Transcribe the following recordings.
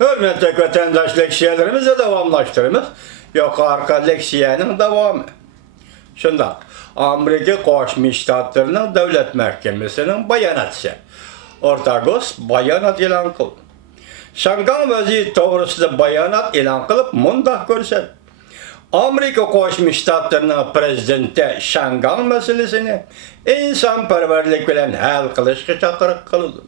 Hürmetli vatandaş leksiyalarımızı devamlaştırımız. Yukarı leksiyanın devamı. Şundan, Amerika Qoşmuş Ştatlarının Devlet Mahkemesi'nin bayanatçı. Ortagos bayanat elan kıldı. Şangan vaziyeti doğrusunda bayanat elan kılıp mundaq görsel. Amerika Qoşmuş Ştatlarının prezidenti Şangan meselesini insanperverlik bilen hal kılışqa çaqırıq kıldı.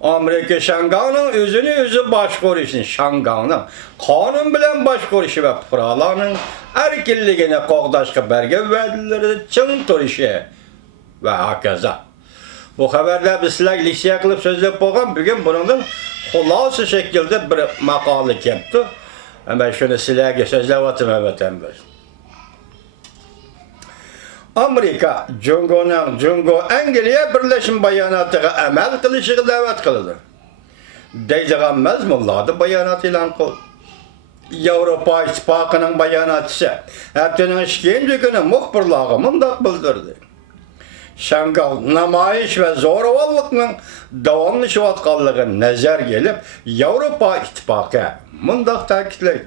Amerika Şangan'ın özünü başquruşun Şangan'ın kanun bilen başquruşu ve pıralarının erkilligine qoğdaşqa berge vədiləri çın turuşu ve hakaza. Bu haberde biz sizler liksiya qılıb sözlep bolğan bugün bunun xulası şekilde bir maqalı kepti. Ama şunu sizlerge sözlep atım vatandaş. Amerika, Jungo Angliya Birleşim bayanatıga amel kılışığı davet kıldı. Deydiğen mezmunlarda bayanat ilan kıldı. Avrupa İttifakı'nın bayanatçısı haftanın işkence günü muhbirlığı mundaq bildirdi. Şangal namayiş ve zoravallıkның davamlı atqanlığı nazar gelip Avrupa İttifakı mundaq ta'kidledi.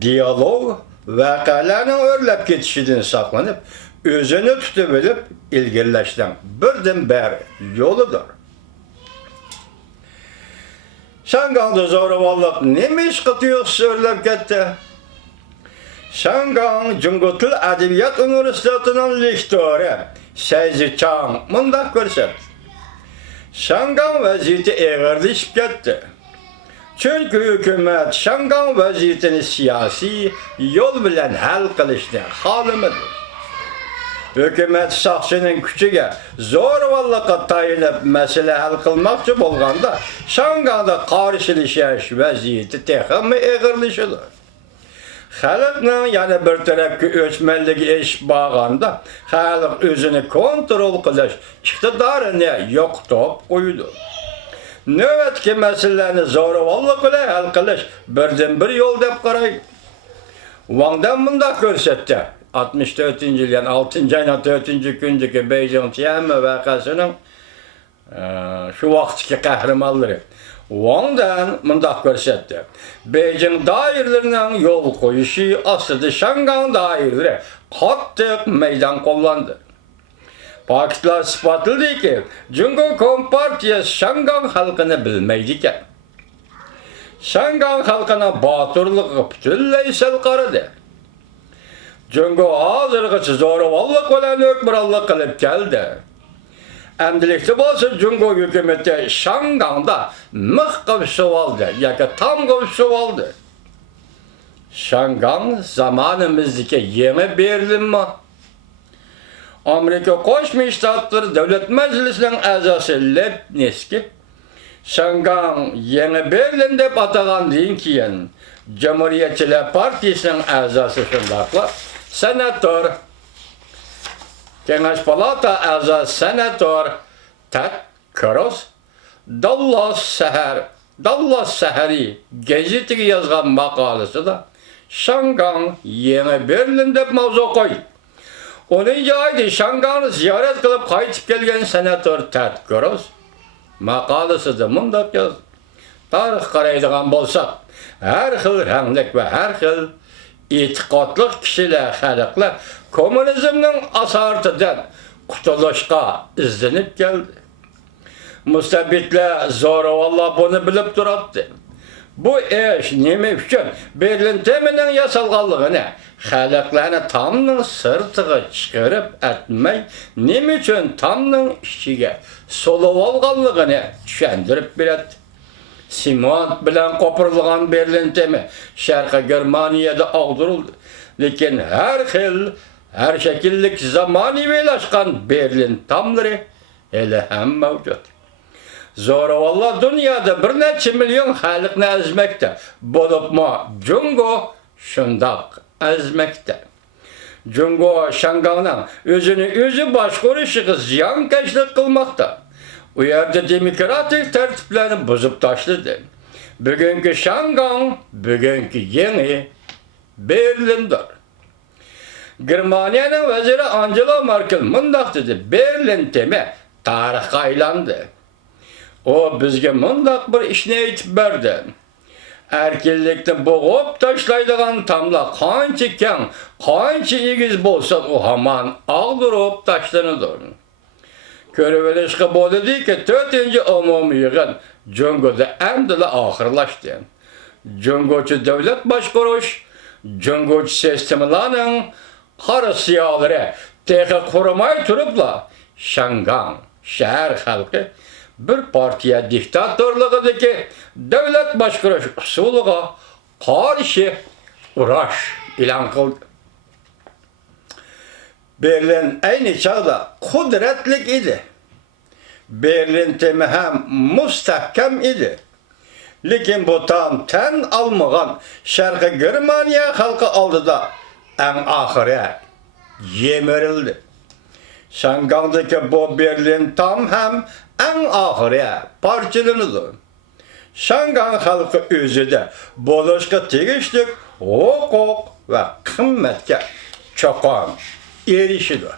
Diyalog vakalarının örlep ketişinden saklanıp özünü tutabilip ilgirleşten birden beri yoludur. Şangan'da zoravallık nemiş kıtıyor söylep gitti? Şangan Cumhuriyet Edebiyat Üniversitesi'nin lektoru Seyzi Çağın mundaq görsetdi. Şangan vaziyeti eğirleşip gitti. Çünkü hükümet Şangan vaziyetini siyasi yol bilen hal kılışını halımadır. Hükümet şahsının küçüge zorvallığa tayinip mesele hal kılmakçı bolğanda Şangan'da karşılaşış vaziyeti texmi eğirleşidir. Xalqның yana bir tarafki ölçmenligi iş bağında xalq özünü kontrol qilish iqtidorini yo'qotib qo'ydi. Növbetki meselelerini zo'ravonlik bilan hal qilish birdan bir yo'l deb qaraydi. Wangdan mundaq ko'rsatdi. 64-yil yani 6-ayning 4-kundagi Beijing Tianme vaqasining şu vaqtdagi qahramonlari Wangdan mundaq ko'rsatdi. Beijing doiralarining yo'l qo'yishi ostida Şangan doiralari qattiq meydan qo'llandi. Paketlar isbotladı ki, Jungo Kompartiyası Şangan halkını bilmeydi ekan. Şangan halkına batırlığı bütünley sel qaradı. Jungo hozirgacha zo'ravonlik bilan hukmronlik qilib keldi. Endilikli bolsa Jungo hukumati Şangan'da mix qilib suvoldi yoki tam qilib suvoldi. Şangan zamonimizdagi yangi Berlinmi? Amerika Qo'shma Shtatlar Davlat Majlisining a'zosi Lepneski Şangan yangi Berlin deb atagandan keyin Cumhuriyetçiler Partiyasining a'zosi shundaqla senator Kengash Palata a'zosi senator Ted Cruz Dallas Sahari gazetiga yozgan maqolasida Şangan yangi Berlin deb mavzu qo'ydi. 10. ayda Şangan'ı ziyaret kılıp qaytib kelgen senatör Ted Cruz maqolasida mundaq yozdi. Tarix qaraydigan bolsak, her xil ranglik ve her xil e'tiqodli kishilar xalqlar kommunizmning asaratidan qutulishga izlanib keldi. Mustabidlar zo'ravonlar buni bilib turibdi. Bu ish nima uchun Berlin temining yasalganligini xalqlarni tomning sirtiga chiqarib atmay, nima uchun tomning ichiga solib olganligini tushuntirib beradi. Simont bilan qopirilgan Berlin temi Sharqi Germaniyada og'dirildi. Lekin har shakillik zamonaviylashgan Berlin tomlari hali ham mavjud. Zo'ravonlar dunyoda bir necha million xalqni azmakda, bo'libmi Jungo shundoq azmakda. Jungo Şangan'dan özü başqurushiga ziyonkashlik qilmoqda. U yerda demokratik tartiblarni buzib tashladi. Bugungi Şangan, bugungi yangi Berlindir. Germaniyaning vaziri Angela Merkel mundaq dedi: Berlin temi tarixga aylandi. O bizga mundaq bir ishni aytib berdi. erkinlikni boğup taşlaydigan tamla kança keng, kança egiz bolsa o haman ağdırıp taşlanıdır. Körüvelişki boladi ki 4. umumi yığın Cungo'da emdila ahırlaştı. Cungoçu devlet başkuruş, Cungoçu sistemlarının karısıyaları teğe kurumay turupla Şangan, şehir halkı bir partiye diktatörlüğüdeki devlet başkuruş usulüge karşı uğraş ilan kıldı. Berlin aynı çağda kudretlik idi. Berlin temi hem müstahkem idi. Lekin bu tam ten almagan Şarkı Germaniya halkı aldıda en ahire yemirildi. Şangandaki bu Berlin tam hem en ahire parçalanıdı. Şangan halkı özü de boluşka tegişlik hukuk ve kıymetke çokan erişidir.